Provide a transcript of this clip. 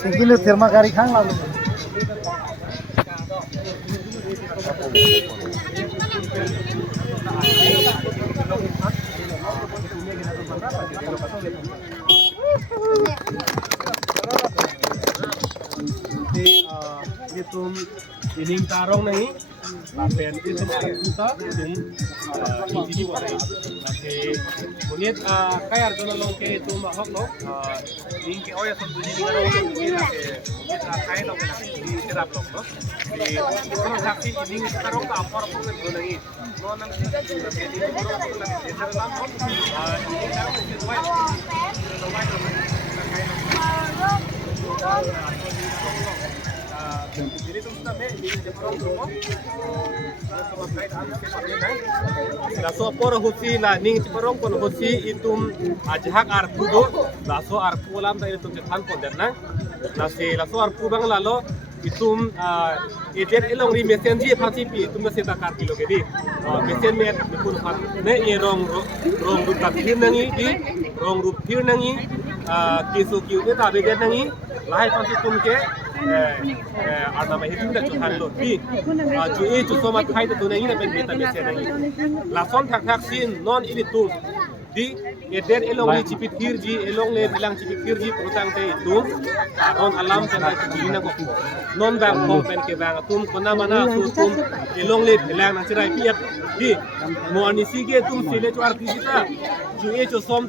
Segini terma kari khang lalu. Itum ining tarong nang lapen itum kita itum ini boleh nanti punit kayar dono long ke itum bahok no ning ke oya sum ini ngaro ini nanti punit kaya long di serap long no di kalau saksi ining tarong ka apor pun dono ngi no nang nanti ini baru nanti serap long ini tarong ke white jadi teman-teman ini Jepang semua laso por husi na ning Jepang kon husi itum ajhak arpudo laso arpulam ta itum Jepang kon dan nasi laso arpu bang lalo itum ejen elong ri mesen ji phasi pi itum na seta kar kilo gedi mesen met pun phan ne e rong rup ta phir nangi di rong rup phir nangi kisu kiu ne ta be den nangi lai phasi tum ke ada mahir tidak tuhan lo di cuci cuci mat hai tu nangi na ben beta mesen nangi lason thak thak sin non ini tum di eder elong ni cipit kirji elong le bilang cipit kirji putang te itu on alam tengah kini ko non bang kong pen ke bang tum kona mana tum elong le bilang nang sirai piat di mo ani sige tum sile chu arti kita ju e chu som